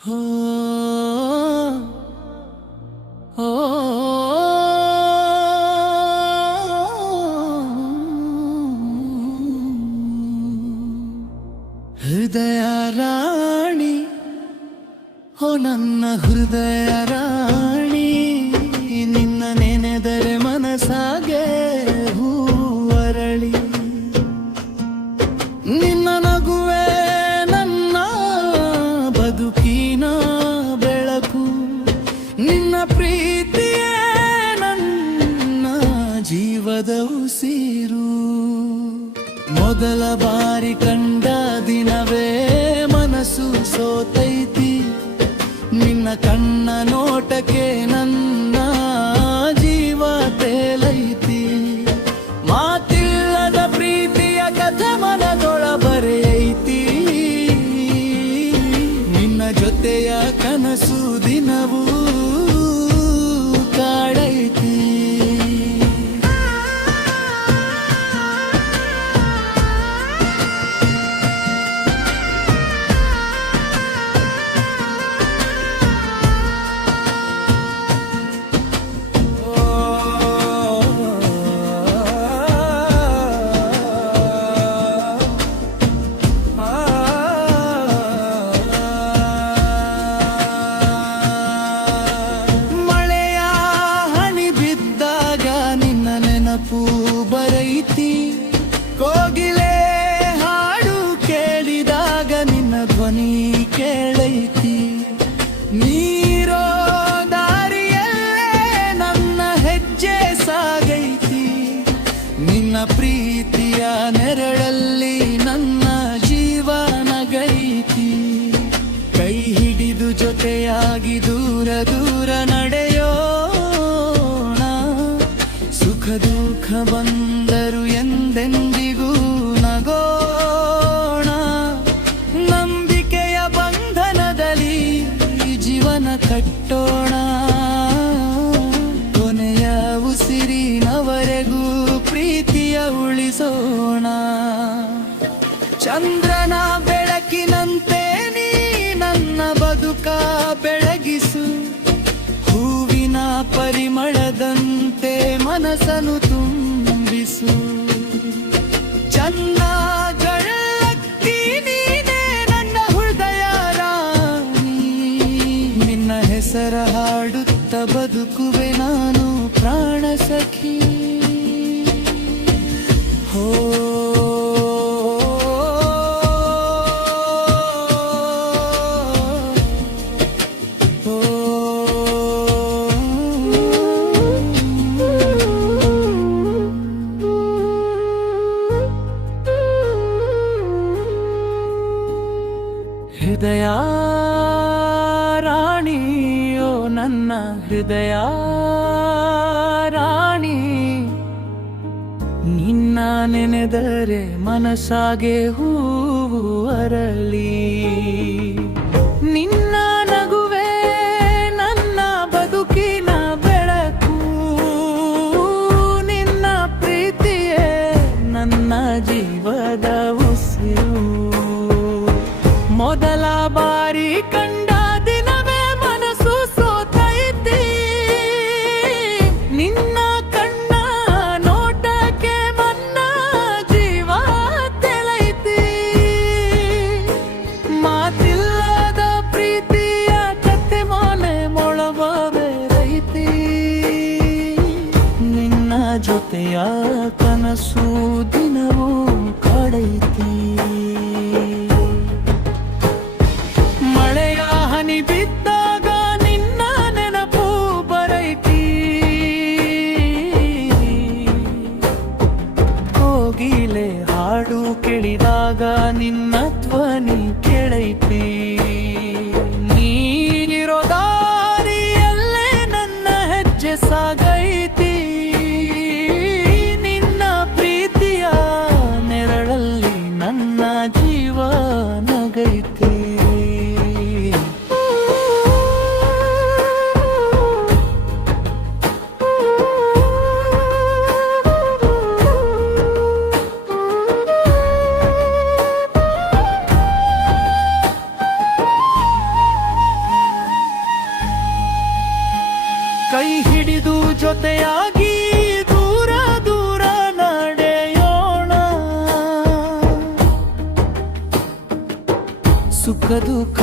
ಹೋ ಹೋ ಹೃದಯ ರಾಣಿ ಹೋ ನನ್ನ ಹೃದಯ ರಾಣಿ ನಿನ್ನ ನೆನೆದರೆ ಮನಸಾಗೆ ಹೂವರಳಿ ನಿನ್ನ ನಗುವೆ ನನ್ನ ಬದುಕಿನ ಬೆಳಕು ನಿನ್ನ ಪ್ರೀತಿಯೇ ನನ್ನ ಜೀವದ ಉಸಿರು ಮೊದಲ ಬಾರಿ ಕಂಡ ದಿನವೇ ಮನಸ್ಸು ಸೋತೈತಿ ನಿನ್ನ ಕಣ್ಣ ನೋಟಕ್ಕೆ ನನ್ನ ಜೀವ ತೇಲೈತಿ ಮಾತಿಲ್ಲದ ಪ್ರೀತಿಯ ಕಥೆ ಮನದೊಳ ಬರೆಯೈತಿ ನಿನ್ನ ಜೊತೆಯ ಕನಸು ದಿನವೂ ಕಾಡೈತಿ ಬರೈತಿ ಕೋಗಿಲೆ ಹಾಡು ಕೇಳಿದಾಗ ನಿನ್ನ ಧ್ವನಿ ಕೇಳೈತಿ ನೀರೋ ದಾರಿಯಲ್ಲೇ ನನ್ನ ಹೆಜ್ಜೆ ಸಾಗೈತಿ ನಿನ್ನ ಪ್ರೀತಿಯ ನೆರಳಲ್ಲಿ ನನ್ನ ಜೀವನಗೈತಿ ಕೈ ಹಿಡಿದು ಜೊತೆಯಾಗಿ ದೂರ ದೂರ ನಡೆಯೋಣ ಸುಖ ದುಃಖ ಬಂದರು ಎಂದೆಂದಿಗೂ ನಗೋಣ ನಂಬಿಕೆಯ ಬಂಧನದಲ್ಲಿ ಜೀವನ ಕಟ್ಟೋಣ ಕೊನೆಯ ಉಸಿರಿನವರೆಗೂ ಪ್ರೀತಿಯ ಉಳಿಸೋಣ ಚಂದ್ರನ ಬೆಳಕಿನಂತೆ ನೀ ನನ್ನ ಬದುಕ ಬೆಳಗಿಸು ಹೂವಿನ ಪರಿಮಳದಂತೆ ಮನಸ್ಸನ್ನು ತುಂಬಿಸು ಚನ್ನಗಳಕ್ಕಿ ನೀನೇ ನನ್ನ ಹೃದಯ ರಾಣಿ ನಿನ್ನ ಹೆಸರ ಹಾಡುತ್ತ ಬದುಕುವೆ ನಾನು ಪ್ರಾಣ ಸಖಿ ಹೋ ಹೃದಯ ರಾಣಿಯೋ ನನ್ನ ಹೃದಯ ರಾಣಿ ನಿನ್ನ ನೆನೆದರೆ ಮನಸಾಗೆ ಹೂವು ಅರಳಿ ನಿನ್ನ ನಗುವೆ ನನ್ನ ಬದುಕಿನ ಬೆಳಕು ನಿನ್ನ ಪ್ರೀತಿಯೇ ನನ್ನ ಜೀವದ ಉಸಿರು ಮೊದಲ ಬಾರಿ ಕಂಡ ದಿನವೇ ಮನಸ್ಸು ಸೋತೈತಿ ನಿನ್ನ ಕಣ್ಣ ನೋಟಕ್ಕೆ ನನ್ನ ಜೀವ ತೆಲೈತಿ ಜೊತೆಯಾಗಿ ದೂರ ದೂರ ನಡೆಯೋಣ. ಸುಖ ದುಃಖ